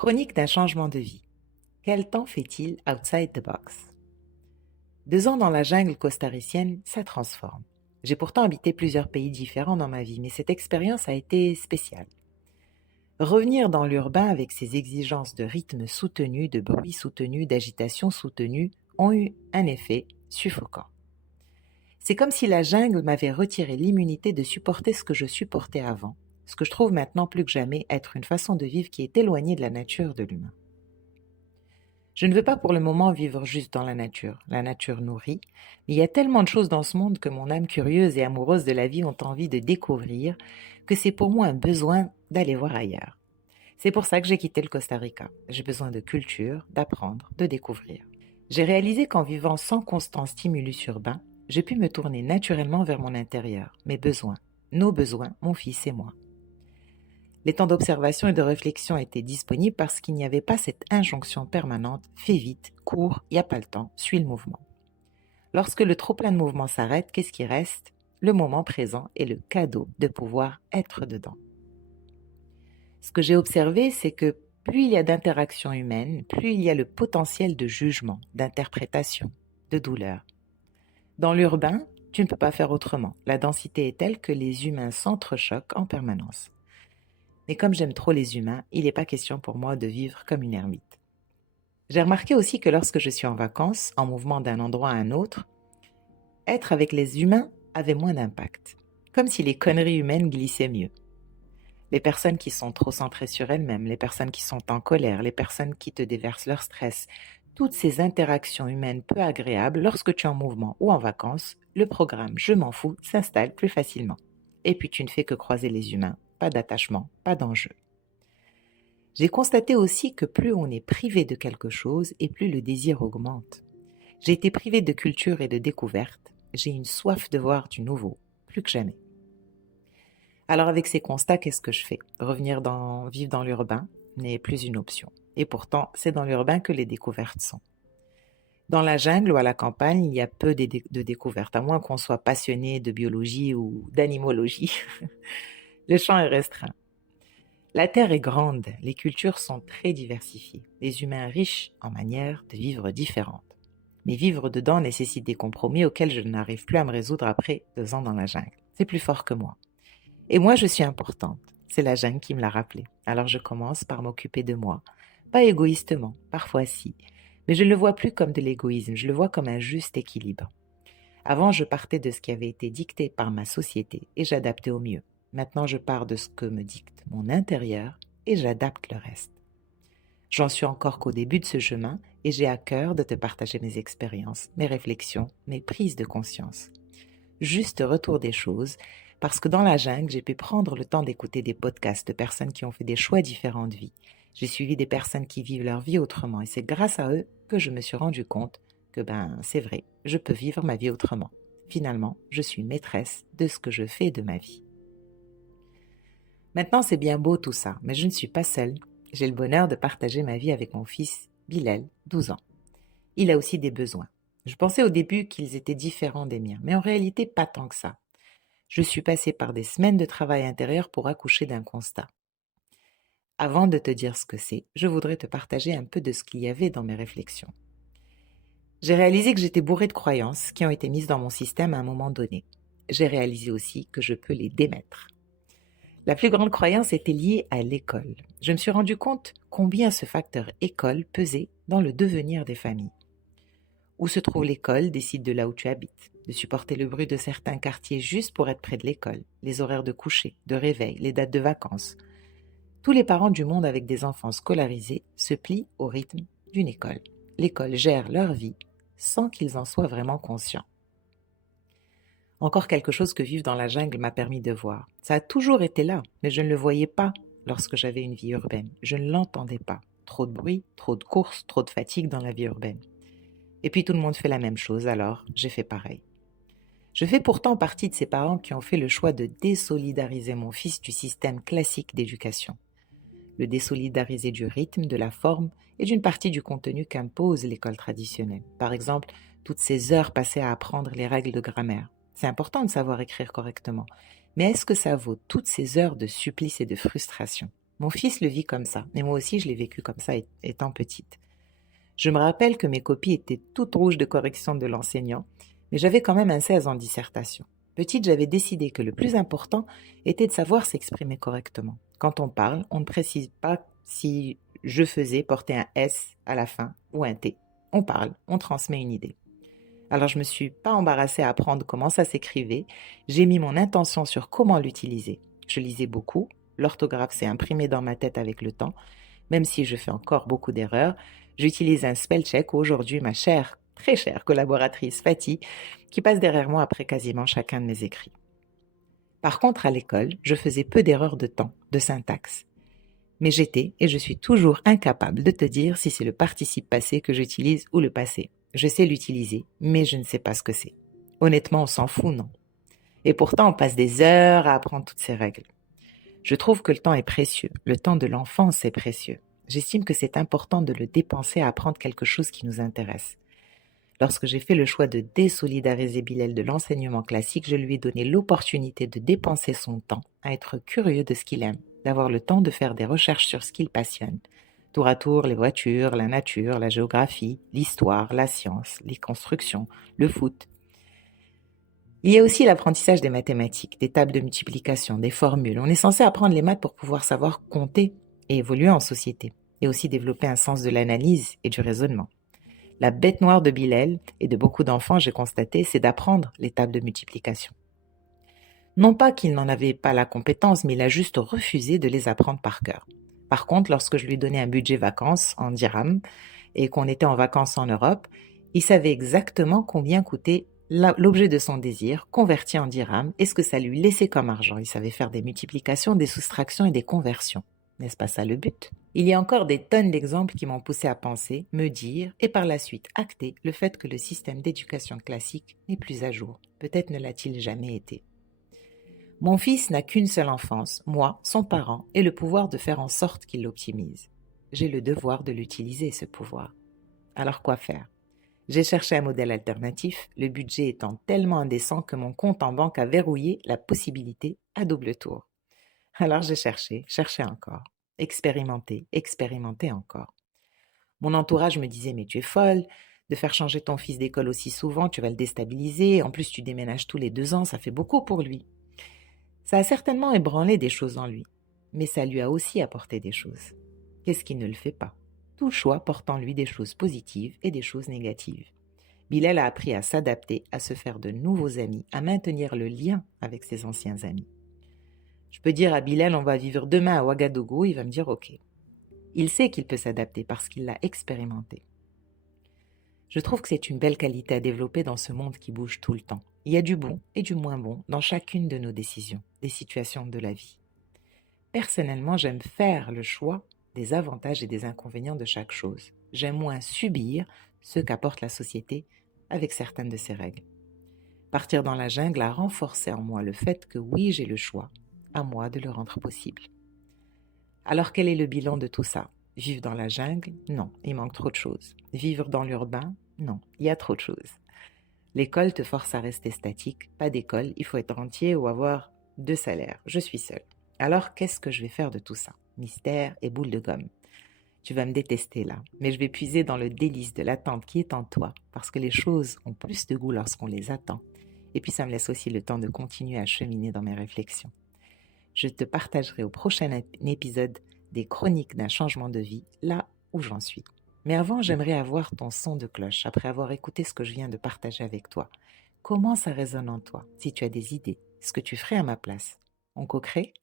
Chronique d'un changement de vie. Quel temps fait-il outside the box? 2 ans dans la jungle costaricienne, ça transforme. J'ai pourtant habité plusieurs pays différents dans ma vie, mais cette expérience a été spéciale. Revenir dans l'urbain avec ses exigences de rythme soutenu, de bruit soutenu, d'agitation soutenue ont eu un effet suffocant. C'est comme si la jungle m'avait retiré l'immunité de supporter ce que je supportais avant, ce que je trouve maintenant plus que jamais être une façon de vivre qui est éloignée de la nature de l'humain. Je ne veux pas pour le moment vivre juste dans la nature. La nature nourrit, mais il y a tellement de choses dans ce monde que mon âme curieuse et amoureuse de la vie ont envie de découvrir que c'est pour moi un besoin d'aller voir ailleurs. C'est pour ça que j'ai quitté le Costa Rica. J'ai besoin de culture, d'apprendre, de découvrir. J'ai réalisé qu'en vivant sans constant stimulus urbain, j'ai pu me tourner naturellement vers mon intérieur, mes besoins, nos besoins, mon fils et moi. Les temps d'observation et de réflexion étaient disponibles parce qu'il n'y avait pas cette injonction permanente « fais vite, cours, il n'y a pas le temps, suis le mouvement ». Lorsque le trop-plein de mouvement s'arrête, qu'est-ce qui reste? Le moment présent et le cadeau de pouvoir être dedans. Ce que j'ai observé, c'est que plus il y a d'interactions humaines, plus il y a le potentiel de jugement, d'interprétation, de douleur. Dans l'urbain, tu ne peux pas faire autrement. La densité est telle que les humains s'entrechoquent en permanence. Mais comme j'aime trop les humains, il n'est pas question pour moi de vivre comme une ermite. J'ai remarqué aussi que lorsque je suis en vacances, en mouvement d'un endroit à un autre, être avec les humains avait moins d'impact. Comme si les conneries humaines glissaient mieux. Les personnes qui sont trop centrées sur elles-mêmes, les personnes qui sont en colère, les personnes qui te déversent leur stress, toutes ces interactions humaines peu agréables, lorsque tu es en mouvement ou en vacances, le programme « je m'en fous » s'installe plus facilement. Et puis tu ne fais que croiser les humains, pas d'attachement, pas d'enjeu. J'ai constaté aussi que plus on est privé de quelque chose et plus le désir augmente. J'ai été privée de culture et de découverte. J'ai une soif de voir du nouveau, plus que jamais. Alors avec ces constats, qu'est-ce que je fais? Vivre dans l'urbain n'est plus une option. Et pourtant, c'est dans l'urbain que les découvertes sont. Dans la jungle ou à la campagne, il y a peu de découvertes, à moins qu'on soit passionné de biologie ou d'animologie. Le champ est restreint. La Terre est grande, les cultures sont très diversifiées, les humains riches en manières de vivre différentes. Mais vivre dedans nécessite des compromis auxquels je n'arrive plus à me résoudre après 2 ans dans la jungle. C'est plus fort que moi. Et moi, je suis importante. C'est la jungle qui me l'a rappelé. Alors je commence par m'occuper de moi. Pas égoïstement, parfois si. Mais je ne le vois plus comme de l'égoïsme, je le vois comme un juste équilibre. Avant, je partais de ce qui avait été dicté par ma société et j'adaptais au mieux. Maintenant, je pars de ce que me dicte mon intérieur et j'adapte le reste. J'en suis encore qu'au début de ce chemin et j'ai à cœur de te partager mes expériences, mes réflexions, mes prises de conscience. Juste retour des choses, parce que dans la jungle, j'ai pu prendre le temps d'écouter des podcasts de personnes qui ont fait des choix différents de vie. J'ai suivi des personnes qui vivent leur vie autrement et c'est grâce à eux que je me suis rendu compte que c'est vrai, je peux vivre ma vie autrement. Finalement, je suis maîtresse de ce que je fais de ma vie. Maintenant, c'est bien beau tout ça, mais je ne suis pas seule. J'ai le bonheur de partager ma vie avec mon fils, Bilal, 12 ans. Il a aussi des besoins. Je pensais au début qu'ils étaient différents des miens, mais en réalité, pas tant que ça. Je suis passée par des semaines de travail intérieur pour accoucher d'un constat. Avant de te dire ce que c'est, je voudrais te partager un peu de ce qu'il y avait dans mes réflexions. J'ai réalisé que j'étais bourrée de croyances qui ont été mises dans mon système à un moment donné. J'ai réalisé aussi que je peux les démettre. La plus grande croyance était liée à l'école. Je me suis rendu compte combien ce facteur école pesait dans le devenir des familles. Où se trouve l'école décide de là où tu habites, de supporter le bruit de certains quartiers juste pour être près de l'école, les horaires de coucher, de réveil, les dates de vacances. Tous les parents du monde avec des enfants scolarisés se plient au rythme d'une école. L'école gère leur vie sans qu'ils en soient vraiment conscients. Encore quelque chose que vivre dans la jungle m'a permis de voir. Ça a toujours été là, mais je ne le voyais pas lorsque j'avais une vie urbaine. Je ne l'entendais pas. Trop de bruit, trop de courses, trop de fatigue dans la vie urbaine. Et puis tout le monde fait la même chose, alors j'ai fait pareil. Je fais pourtant partie de ces parents qui ont fait le choix de désolidariser mon fils du système classique d'éducation. Le désolidariser du rythme, de la forme et d'une partie du contenu qu'impose l'école traditionnelle. Par exemple, toutes ces heures passées à apprendre les règles de grammaire. C'est important de savoir écrire correctement. Mais est-ce que ça vaut toutes ces heures de supplice et de frustration? Mon fils le vit comme ça, et moi aussi je l'ai vécu comme ça étant petite. Je me rappelle que mes copies étaient toutes rouges de correction de l'enseignant, mais j'avais quand même un 16 en dissertation. Petite, j'avais décidé que le plus important était de savoir s'exprimer correctement. Quand on parle, on ne précise pas si je faisais porter un S à la fin ou un T. On parle, on transmet une idée. Alors je me suis pas embarrassée à apprendre comment ça s'écrivait, j'ai mis mon intention sur comment l'utiliser. Je lisais beaucoup, l'orthographe s'est imprimée dans ma tête avec le temps, même si je fais encore beaucoup d'erreurs. J'utilise un spell check où aujourd'hui ma chère, très chère collaboratrice Fatih, qui passe derrière moi après quasiment chacun de mes écrits. Par contre, à l'école, je faisais peu d'erreurs de temps, de syntaxe. Mais j'étais et je suis toujours incapable de te dire si c'est le participe passé que j'utilise ou le passé. Je sais l'utiliser, mais je ne sais pas ce que c'est. Honnêtement, on s'en fout, non? Et pourtant, on passe des heures à apprendre toutes ces règles. Je trouve que le temps est précieux. Le temps de l'enfance est précieux. J'estime que c'est important de le dépenser à apprendre quelque chose qui nous intéresse. Lorsque j'ai fait le choix de désolidariser Bilal de l'enseignement classique, je lui ai donné l'opportunité de dépenser son temps à être curieux de ce qu'il aime, d'avoir le temps de faire des recherches sur ce qu'il passionne. Tour à tour, les voitures, la nature, la géographie, l'histoire, la science, les constructions, le foot. Il y a aussi l'apprentissage des mathématiques, des tables de multiplication, des formules. On est censé apprendre les maths pour pouvoir savoir compter et évoluer en société, et aussi développer un sens de l'analyse et du raisonnement. La bête noire de Bilal et de beaucoup d'enfants, j'ai constaté, c'est d'apprendre les tables de multiplication. Non pas qu'il n'en avait pas la compétence, mais il a juste refusé de les apprendre par cœur. Par contre, lorsque je lui donnais un budget vacances en dirhams et qu'on était en vacances en Europe, il savait exactement combien coûtait l'objet de son désir, converti en dirhams, et ce que ça lui laissait comme argent. Il savait faire des multiplications, des soustractions et des conversions. N'est-ce pas ça le but? Il y a encore des tonnes d'exemples qui m'ont poussé à penser, me dire et par la suite acter le fait que le système d'éducation classique n'est plus à jour. Peut-être ne l'a-t-il jamais été. Mon fils n'a qu'une seule enfance, moi, son parent, et le pouvoir de faire en sorte qu'il l'optimise. J'ai le devoir de l'utiliser, ce pouvoir. Alors quoi faire? J'ai cherché un modèle alternatif, le budget étant tellement indécent que mon compte en banque a verrouillé la possibilité à double tour. Alors j'ai cherché encore, expérimenté encore. Mon entourage me disait, mais tu es folle, de faire changer ton fils d'école aussi souvent, tu vas le déstabiliser, en plus tu déménages tous les 2 ans, ça fait beaucoup pour lui. Ça a certainement ébranlé des choses en lui, mais ça lui a aussi apporté des choses. Qu'est-ce qui ne le fait pas? Tout choix porte en lui des choses positives et des choses négatives. Bilal a appris à s'adapter, à se faire de nouveaux amis, à maintenir le lien avec ses anciens amis. Je peux dire à Bilal, on va vivre demain à Ouagadougou, il va me dire ok. Il sait qu'il peut s'adapter parce qu'il l'a expérimenté. Je trouve que c'est une belle qualité à développer dans ce monde qui bouge tout le temps. Il y a du bon et du moins bon dans chacune de nos décisions, des situations de la vie. Personnellement, j'aime faire le choix des avantages et des inconvénients de chaque chose. J'aime moins subir ce qu'apporte la société avec certaines de ses règles. Partir dans la jungle a renforcé en moi le fait que oui, j'ai le choix, à moi de le rendre possible. Alors quel est le bilan de tout ça? Vivre dans la jungle? Non, il manque trop de choses. Vivre dans l'urbain? Non, il y a trop de choses. L'école te force à rester statique. Pas d'école, il faut être rentier ou avoir 2 salaires. Je suis seule. Alors qu'est-ce que je vais faire de tout ça? Mystère et boule de gomme. Tu vas me détester là, mais je vais puiser dans le délice de l'attente qui est en toi, parce que les choses ont plus de goût lorsqu'on les attend. Et puis ça me laisse aussi le temps de continuer à cheminer dans mes réflexions. Je te partagerai au prochain épisode des chroniques d'un changement de vie, là où j'en suis. Mais avant, j'aimerais avoir ton son de cloche, après avoir écouté ce que je viens de partager avec toi. Comment ça résonne en toi? Si tu as des idées, ce que tu ferais à ma place? On co-crée?